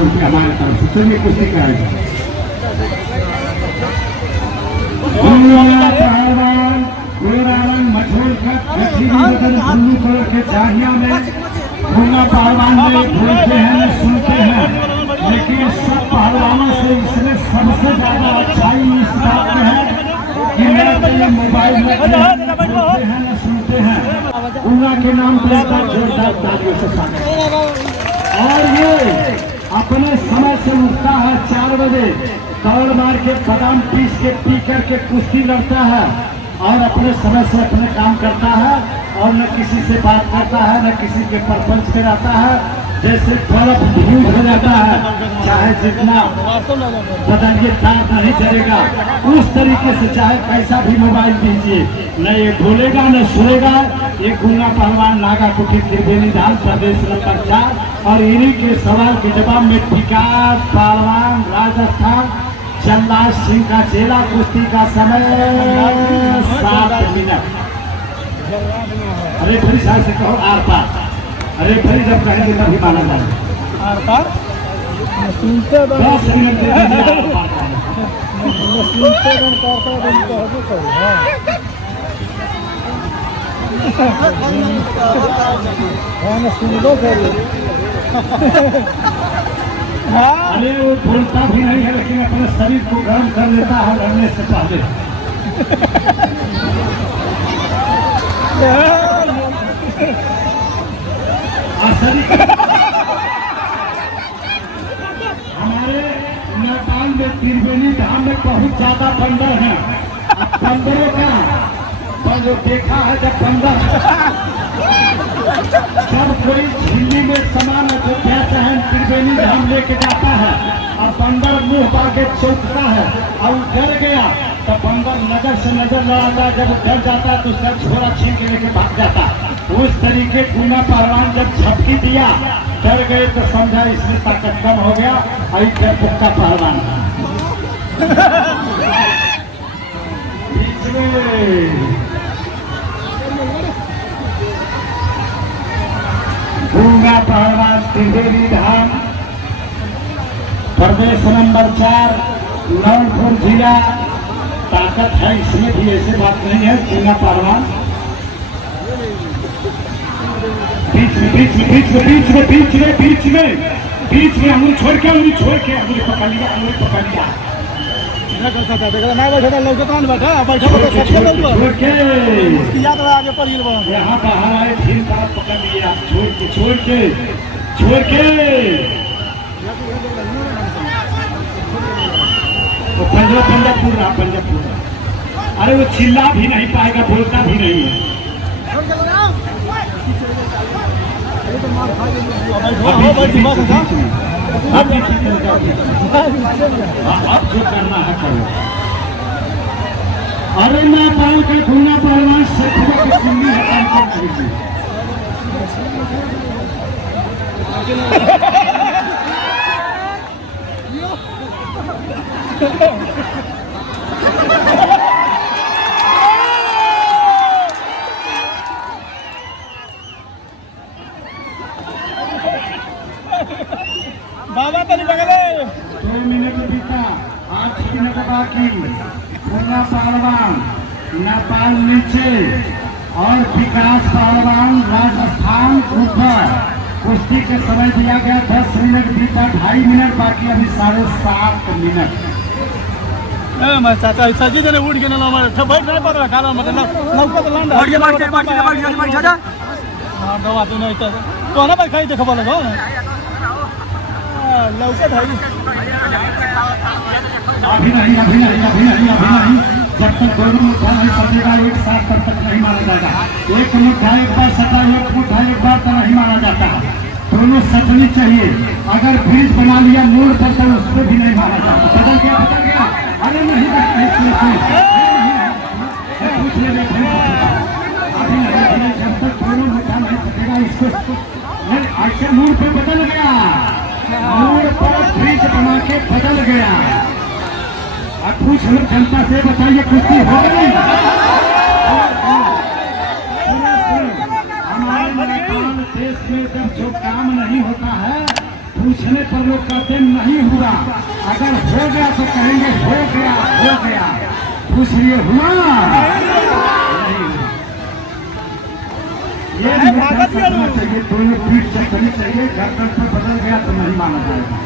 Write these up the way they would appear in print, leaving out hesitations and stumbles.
रुपया हमारे तरफ से। चलिए कुश्ती कराएगा पहलवान मछोल का ब्लू कलर के दाढ़िया में भूंगा पहलवान में बोलते हैं न सुनते हैं, लेकिन सब पहलवानों से इसमें सबसे ज्यादा अच्छाई इस बात में है कि मोबाइल में बोलते हैं न सुनते हैं। भूंगा के नाम पर जोरदार तालियों से स्वागत। और ये अपने समय से उठता है 4 बजे, दौड़ मार के बादाम पीस के पी करके कुश्ती लड़ता है और अपने समय से अपने काम करता है और न किसी से बात करता है न किसी के परपंच में रहता है। जैसे बर्फ ढूंढ हो जाता है, चाहे जितना बदलिए तार नहीं चलेगा, उस तरीके से चाहे कैसा भी मोबाइल दीजिए न ये बोलेगा न सुनेगा। ये गूंगा पहलवान नागा कुटीर त्रिवेणी धाम प्रदेश नंबर 4 और इन्हीं के सवाल के जवाब में विकास पहलवान राजस्थान जल्लाद सिंह का चेला। कुश्ती का समय 7 मिनट। अरे फिर साहब से कहो आर पार। अरे फिर जब कहेंगे तभी माना जाएगा आर पार। 10 मिनट अरे वो बोलता भी नहीं है लेकिन अपने शरीर को गर्म कर लेता है लड़ने से पहले। हमारे नेपाल में त्रिवेणी धाम में बहुत ज्यादा बंदर हैं। अब बंदरों का जो देखा है जब बंदर जब कोई झिल्ली में सामान अयोध्या चाहे त्रिवेणी धाम लेके जाता है और बंदर मुंह पा के चौंकता है और डर गया तो बंदर नजर से नजर लड़ाता है। जब डर जाता है तो उसका झोला छीन के लेके भाग जाता है। उस तरीके गूंगा पहलवान जब झपकी दिया डर गए तो समझा इसमें ताकत कम हो गया। और डर पुख्ता पहलवान गूंगा पहलवान त्रिवेणी धाम प्रदेश नंबर 4 नौलपुर जिला। ताकत है इसमें भी, ऐसी बात नहीं है। गूंगा पहलवान बीच में अंगुली छोड़ के अंगुली पकड़ लिया। आगे पड़ी यहाँ बाहर आए फिर बात पकड़ लिया। छोड़ के वो पंजा पूरा। अरे वो चिल्ला भी नहीं पाएगा, बोलता भी नहीं है। अब जो करना है करो। अरे नेपाल के गूंगा पहलवान शेखुआ की सुन्नी है बाबा तो नहीं बगले 2 मिनट बीता, 8 मिनट बाकी। गूंगा पहलवान नेपाल नीचे और विकास पहलवान राजस्थान ऊपर। कुश्ती के समय दिया गया 10 मिनट बीता, 2.5 मिनट बाकी, अभी 7.5 मिनट। सजी जने उठ के ना बैठ नहीं पड़ रहा खाना मतलब लौका तो लंडा बढ़िया बैठ जा दवा तो नहीं तो ना भाई खाई देखो बोलो लौका भाई अभी नहीं। जब तक दोनों मुद्दा नहीं सटेगा एक साथ तब तक नहीं माना जाएगा। एक मुद्दा एक बार सटा, एक मुद्दा एक बार तो नहीं माना जाता है। दोनों सटनी चाहिए। अगर ब्रिज बना लिया मोड़ पर तो उस पर भी नहीं माना जाता। बदल गया। अरे नहीं पूछ ले जब तक दोनों मुद्दा नहीं सटेगा इसको ऐसे मोड़ पे बदल गया। मोड़ पर ब्रिज बना के बदल गया। अब कुछ लोग जनता से बताइए कुश्ती हो गई। हमारे देश में जब जो काम नहीं होता है पूछने पर लोग कहते हैं नहीं हुआ, अगर हो गया तो कहेंगे हो गया हो गया। पूछ लिए हुआ नहीं। ये नहीं करना चाहिए, दोनों पीठ चकनी चाहिए। गर्दन पर बदल गया तो नहीं माना जाएगा।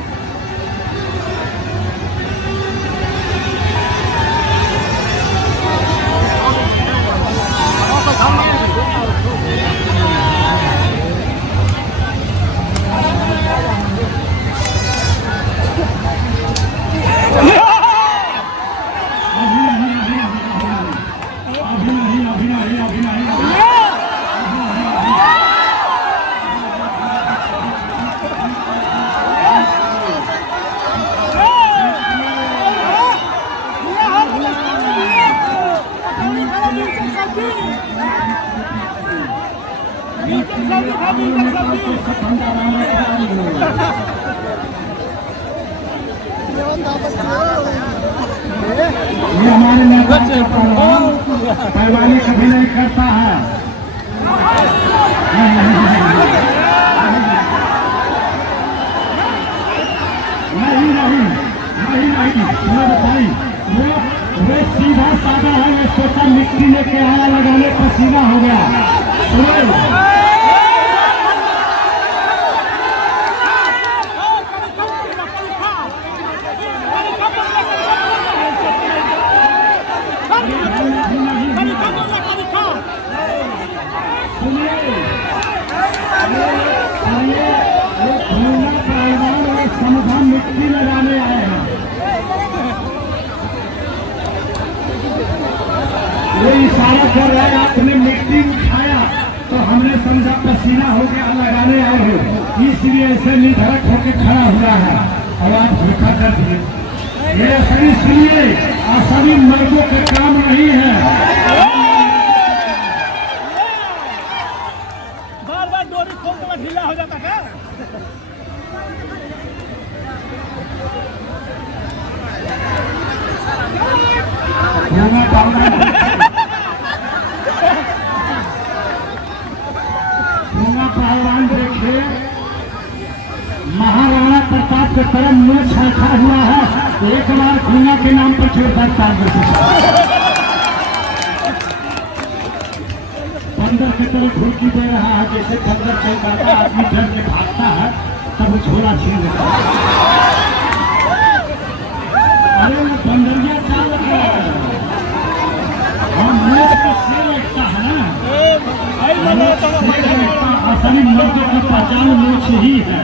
ये हमारे नेता पहलवानी कभी नहीं करता है। नहीं नहीं नहीं नहीं, मैं बताई वो सीधा साधा है। मैं सोचा मिट्टी लेके आया, लगाने पसीना हो गया। समाधान मिट्टी लगाने आए हैं। ये इशारा कर रहा है, आपने मिट्टी उठाया तो हमने समझा पसीना हो गया, लगाने आए हो, इसलिए ऐसे निर्धड़क होकर खड़ा हुआ है और आप धोखा कर दिए। ये असली सुनिए, असली मर्दों का काम नहीं है। बार बार डोरी खोल के ढीला हो जाता क्या? पहलवान देखिए, महाराणा प्रताप के तरह मुंह छाखा हुआ है। एक बार खूना के नाम पर छोड़ सकता है। बंदर की तरह घुड़की दे रहा है, जैसे बंदर चलता है, आदमी डर के भागता है, तब वो झोला छीन लेता है। अरे वो बंदरिया चाल रहा है, हम मुंह को से लगता है ना। असली मर्दों की पहचान मूछ ही है।